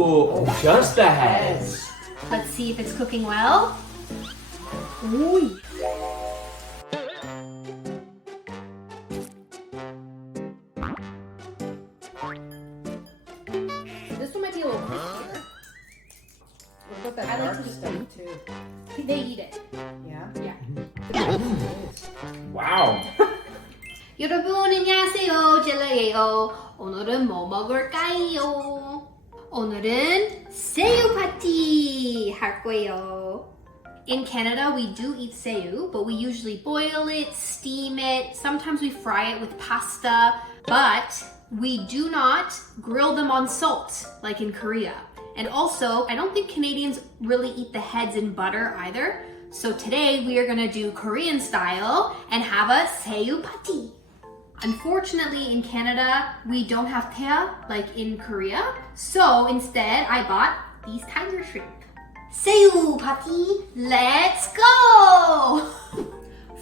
Ooh, just the heads. Let's see if it's cooking well. Ooh. This one might be a little crispier. What about that I like dark to stuff too? They eat it. Yeah? Yeah. Wow. 여러분 안녕하세요. 젤라예요. 오늘은 뭐 먹을까요? 오늘은 새우 파티 할 거예요. In Canada, we do eat 새우, but we usually boil it, steam it, sometimes we fry it with pasta, but we do not grill them on salt like in Korea. And also, I don't think Canadians really eat the heads in butter either. So today we are gonna do Korean style and have a 새우 파티. Unfortunately, in Canada, we don't have tea like in Korea. So instead, I bought these tiger shrimp. 새우 파티, let's go!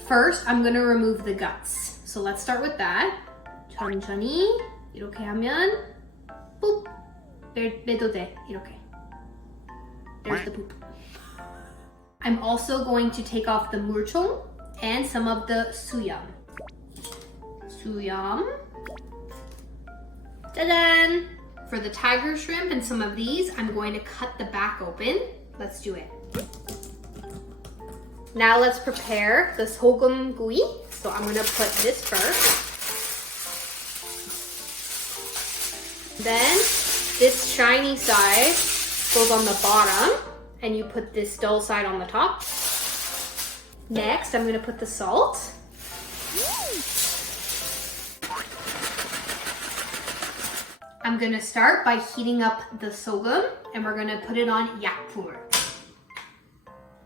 First, I'm gonna remove the guts. So let's start with that. 천천히 이렇게 하면 ปุ๊ 빼도 돼. 이렇게. There's the poop. I'm also going to take off the 물총 and some of the suyam. Suyam. Ta-da! For the tiger shrimp and some of these, I'm going to cut the back open. Let's do it. Now let's prepare the 소금구이. So I'm gonna put this first. Then this shiny side goes on the bottom and you put this dull side on the top. Next, I'm gonna put the salt. I'm gonna start by heating up the 소금 and we're gonna put it on 약불.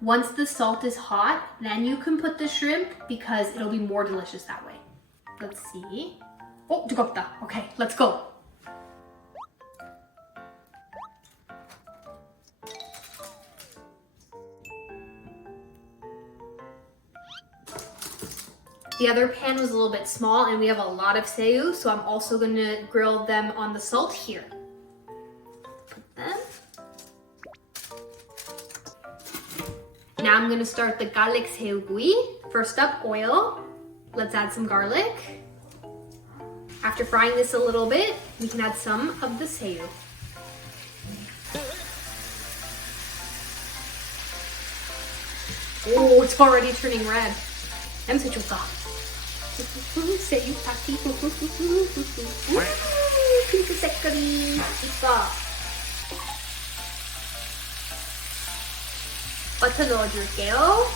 Once the salt is hot, then you can put the shrimp because it'll be more delicious that way. Let's see. Oh, 뜨겁다. Okay, let's go. The other pan was a little bit small and we have a lot of 새우, so I'm also gonna grill them on the salt here. Put them. Now I'm gonna start the 새우구이. First up, oil. Let's add some garlic. After frying this a little bit, we can add some of the 새우. Oh, it's already turning red. 냄새 좋다. 새우 파티. 핑크 색깔이 이뻐. 버터 넣어줄게요.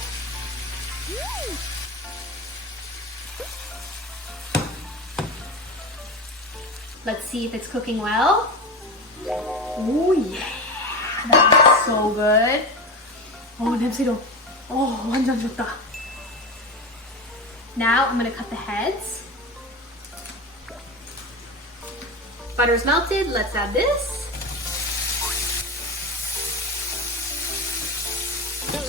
Let's see if it's cooking well. Oh yeah, that's so good. Oh, 냄새도. Oh, 완전 좋다. Now I'm gonna cut the heads. Butter's melted, let's add this.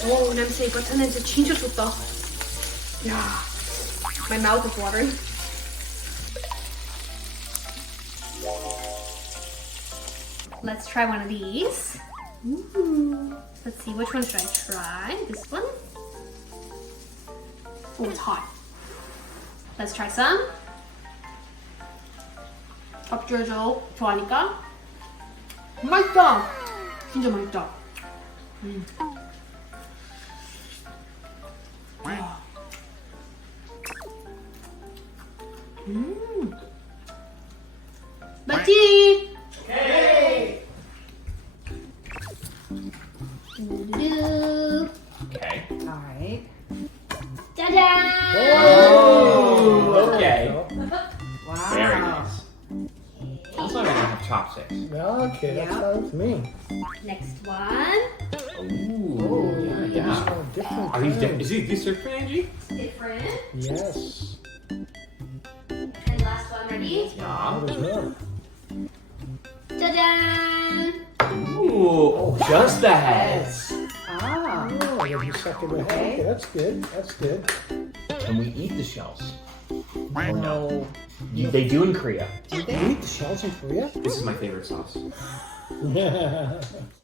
Oh, 냄새, 버터 냄새 진짜 좋다. Yeah, my mouth is watering. Let's try one of these. Ooh. Let's see, which one should I try? This one? Oh, it's hot. Let's try some. 밥줄줘 좋아하니까. 맛있다. 진짜 맛있다. 맞지? Okay. 두두두. Okay. Alright. 짜잔! Oh, okay. Wow. Very nice. Also, I'm gonna have chopsticks. Okay, that's Yeah. fine with me. Next one. Ooh, yeah. Smell different. Are these kinds. is it this different, Angie? Different. Yes. And last one, ready? Yeah. What is that? 짜잔! Ooh, just the heads. Ah. Oh, you sucked it ahead. Okay, that's good. That's good. Can we eat the shells? No. They do in Korea. Do You they? eat the shells in Korea? This is my favorite sauce.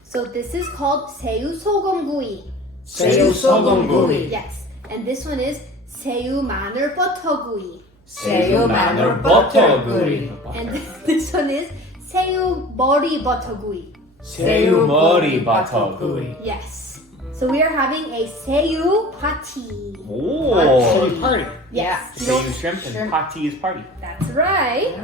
So this is called 새우소금구이. 새우소금구이. Yes. And this one is 새우마늘버터구이. 새우마늘버터구이. And this one is 새우머리버터구이. 새우머리버터구이. Yes. So we are having a 새우 party. Oh. Party, party. Yes. 새우 shrimp and Shrimp. party is party. That's right.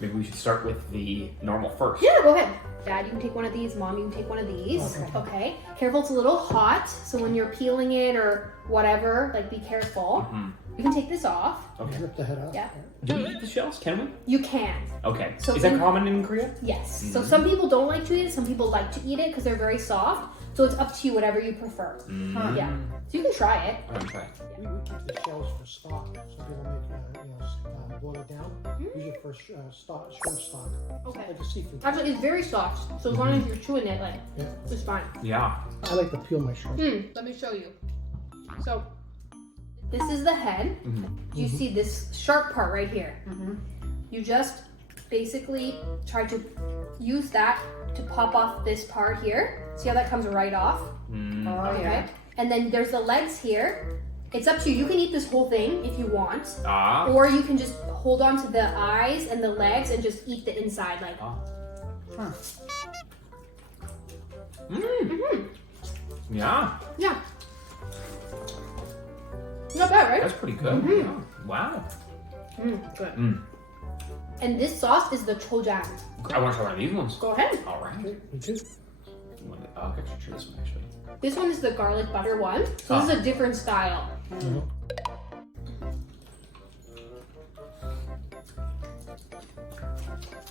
Maybe we should start with the normal first. Yeah, go ahead. Dad, you can take one of these. Mom, you can take one of these. Okay. Careful, it's a little hot. So when you're peeling it or whatever, like be careful. You can take this off. Okay. Rip the head off. Yeah. Do we eat the shells? Can we? You can. Okay. So is that in- common in Korea? Yes. So some people don't like to eat it. Some people like to eat it because they're very soft. So it's up to you, whatever you prefer. Yeah. So you can try it. I'm trying. We keep the shells for stock. Some people make, boil it down. Use it for stock, shrimp stock. Okay. Like a seafood. Actually, it's very soft. So as long as you're chewing it, like, Yeah. it's fine. Yeah. I like to peel my shrimp. Let me show you. So this is the head. You see this sharp part right here. You just basically try to use that to pop off this part here. See how that comes right off? Oh, Okay. yeah. And then there's the legs here. It's up to you. You can eat this whole thing if you want. Ah. Or you can just hold on to the eyes and the legs and just eat the inside. Like, Yeah. yeah. Not bad, right? That's pretty good. Yeah. Wow. Good. And this sauce is the chojang. I want to try one of these ones. Go ahead. All right. Me too. I'll get you to try this one actually. This one is the garlic butter one. So this is a different style.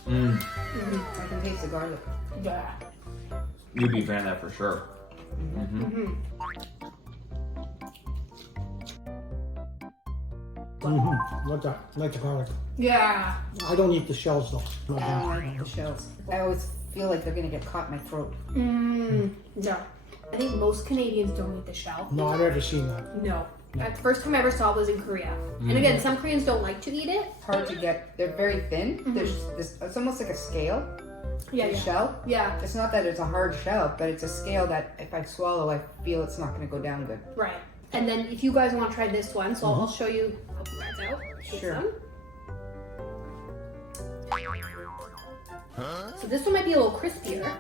I can taste the garlic. Yeah. You'd be a fan of that for sure. Like that. Like the garlic. Yeah. I don't eat the shells though. No, I don't like the shells. I always feel like they're gonna get caught in my throat. Yeah. I think most Canadians don't eat the shell. no, I've never seen that. No. The first time I ever saw it was in Korea. And again, some Koreans don't like to eat it. Hard to get. They're very thin. There's this. It's almost like a scale. Yeah, The yeah. shell. Yeah, It's not that it's a hard shell, but it's a scale that if I swallow, I feel it's not gonna go down good. right. And then if you guys want to try this one, so I'll show you, help you guys out. Take Sure. some. So this one might be a little crispier.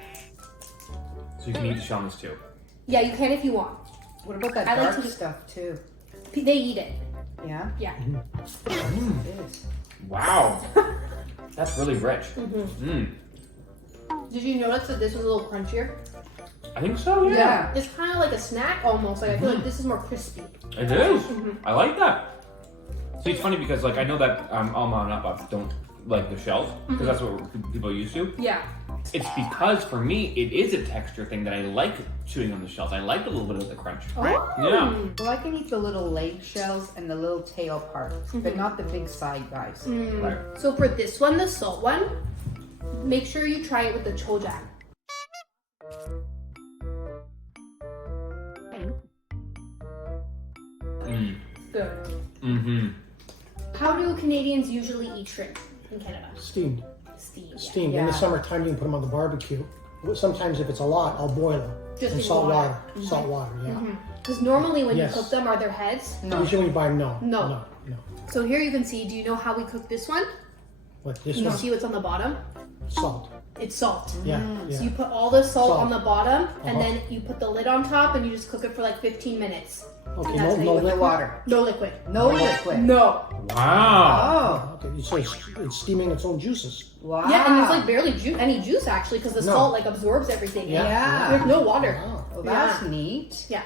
So you can eat the shell on this too. Yeah, you can if you want. What about that I like dark to- stuff too? They eat it. Yeah. Yeah. It is. Wow. That's really rich. Did you notice that this was a little crunchier? I think so, yeah. Yeah. It's kind of like a snack almost. Like I feel like this is more crispy. It is. I like that. See, it's funny because like I know that Alma and Appa don't like the shells because that's what people are used to. Yeah. It's because for me it is a texture thing that I like chewing on the shells. I like a little bit of the crunch. Oh. Yeah. Well, I can eat the little leg shells and the little tail part, but not the big side guys. Right. So for this one, the salt one, make sure you try it with the chojang. Good. How do Canadians usually eat shrimp in Canada? Steamed. Steamed. Yeah. Steamed. In the Yeah. summertime, you can put them on the barbecue. Sometimes if it's a lot, I'll boil them. Just in in salt water. water. Salt water, yeah. Because normally when Yes. you cook them, are their heads? Usually when you buy them, no. No. No. So here you can see, do you know how we cook this one? What, this You one? see what's on the bottom? Salt. It's salt. Yeah, So yeah. you put all the salt Salt. on the bottom, and Uh-huh. then you put the lid on top, and you just cook it for like 15 minutes. Okay, That's no With the liquid? water. No liquid. No liquid. No. Wow. Oh. Okay, so it's steaming its own juices. Wow. Yeah, and it's like barely any juice actually, because the No. salt like absorbs everything. Yeah. Yeah. There's no water. Wow. Well, that's Yeah. neat. Yeah.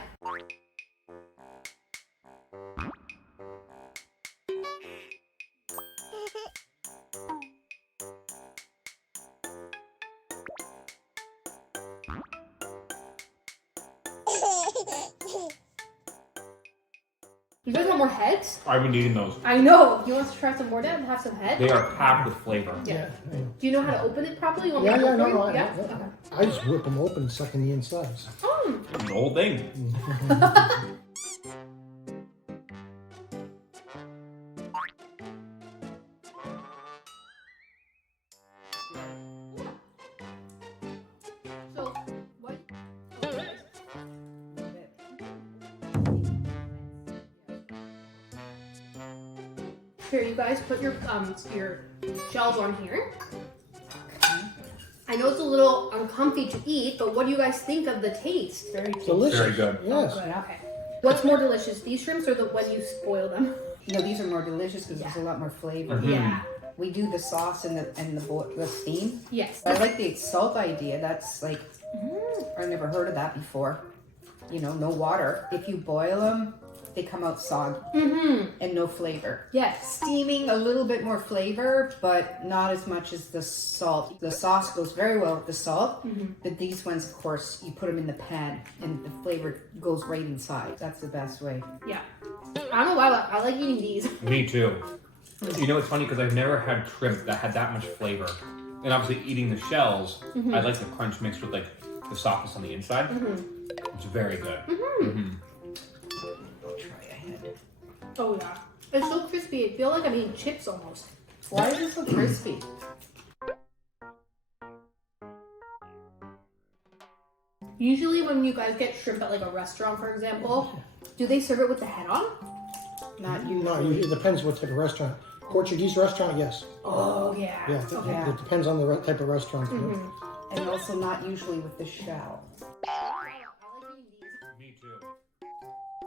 You guys want more heads? I've been eating those. I know. You want to try some more, Dad, and have some head? They are packed with flavor. Yeah. Yeah, Do you know how to open it properly? You want yeah, me to yeah, open no, it? no, Yeah. yeah. Okay. I just rip them open and suck in the insides. Oh. The whole thing. Here, you guys put your shells on here. I know it's a little uncomfy to eat, but what do you guys think of the taste? Very tasty. Delicious. Very good. Yes. Good, okay. What's more delicious, these shrimps or when you spoil them? No, these are more delicious because there's a lot more flavor. Yeah. We do the sauce and the steam. Yes. I like the salt idea. That's like, I've never heard of that before. You know, no water. If you boil them, they come out soggy and no flavor. Yes. Steaming, a little bit more flavor, but not as much as the salt. The sauce goes very well with the salt, but these ones, of course, you put them in the pan and the flavor goes right inside. That's the best way. Yeah. I don't know why, but I like eating these. Me too. You know, it's funny because I've never had shrimp that had that much flavor. And obviously eating the shells, I like the crunch mixed with like the softness on the inside. It's very good. I'll try ahead. Oh yeah. It's so crispy. I feel like I'm eating chips almost. Why is it so crispy? Usually when you guys get shrimp at like a restaurant, for example, do they serve it with the head on? Not No, usually. it depends what type of restaurant. Portuguese restaurant, yes. Oh yeah. Yeah, Okay. it depends on the type of restaurant. And also not usually with the shell. I like eating these. Me too.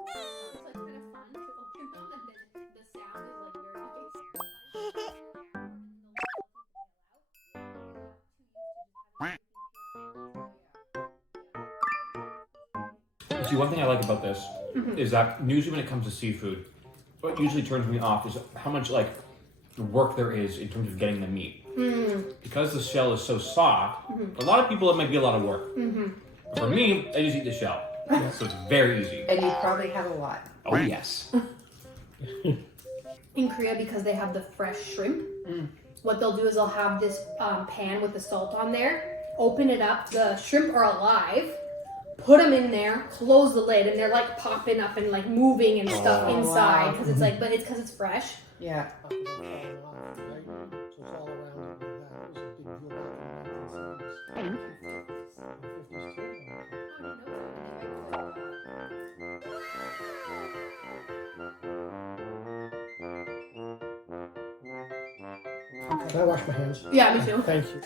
It's like kind of fun to open them and then the sound is like very See, one thing I like about this is that usually when it comes to seafood, what usually turns me off is how much like work there is in terms of getting the meat. Because the shell is so soft, a lot of people it might be a lot of work. For me, I just eat the shell, so it's very easy. And you probably have a lot. Oh yes. In Korea, because they have the fresh shrimp, what they'll do is they'll have this pan with the salt on there, open it up, the shrimp are alive, put them in there, close the lid, and they're like popping up and like moving and stuff Oh, inside wow. because it's like, but it's because it's fresh. Yeah. So it's all around it like that. It was a big deal back in the 1950s too. Can I wash my hands? Yeah, me too. Thank you.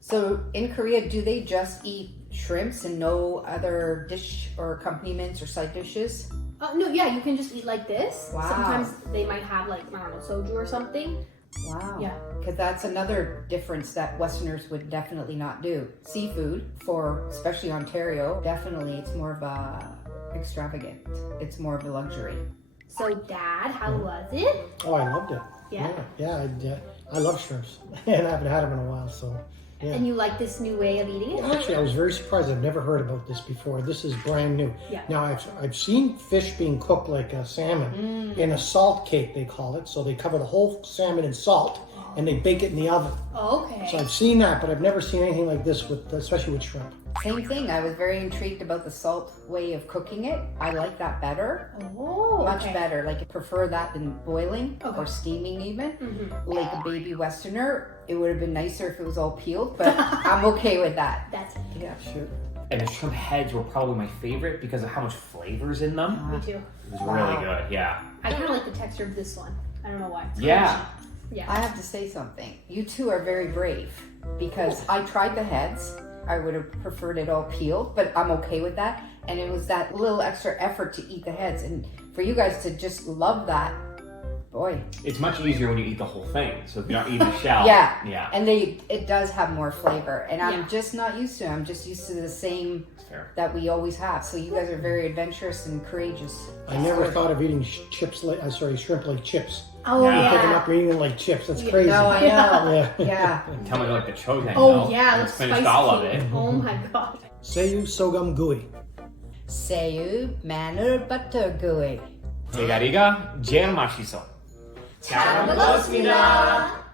So in Korea, do they just eat shrimps and no other dish or accompaniments or side dishes? No, yeah, you can just eat like this. Wow. Sometimes they might have like, I don't know, soju or something. Wow. Yeah. Because that's another difference that Westerners would definitely not do. Seafood, for especially Ontario, definitely it's more of a extravagant. It's more of a luxury. So Dad, how was it? Oh, I loved it. Yeah? I love shrimps, and I haven't had them in a while, so yeah. And you like this new way of eating it? Actually, I was very surprised. I've never heard about this before. This is brand new. Yeah. Now, I've seen fish being cooked like a salmon in a salt cake, they call it. So they cover the whole salmon in salt, and they bake it in the oven. Oh, okay. So I've seen that, but I've never seen anything like this, especially with shrimp. Same thing. I was very intrigued about the salt way of cooking it. I like that better. Oh, Much okay. better. Like I prefer that than boiling Okay. or steaming even. Like a baby Westerner, it would have been nicer if it was all peeled, but I'm okay with that. That's Yeah, sure. And the shrimp heads were probably my favorite because of how much flavor's in them. me too. It was really good, yeah. I kind of like the texture of this one. I don't know why. It's Yeah. Yeah. I have to say something. You two are very brave because I tried the heads. I would have preferred it all peeled, but I'm okay with that. And it was that little extra effort to eat the heads. And for you guys to just love that, boy. It's much easier when you eat the whole thing. So if you're not eating the shell. Yeah. Yeah. And it does have more flavor. And I'm Yeah. just not used to it. I'm just used to the same Fair. that we always have. So you guys are very adventurous and courageous. I never thought of eating shrimp like chips. Oh, Yeah. yeah. Picking up and eating them like chips. That's crazy. No, I know. Yeah. Yeah. Tell me like the chosen. Oh, yeah. Let's The finish spice all of cake. it. Oh, my God. 새우소금구이. 새우머리버터구이. 제가리가 제일 맛있어. 잘 먹었습니다.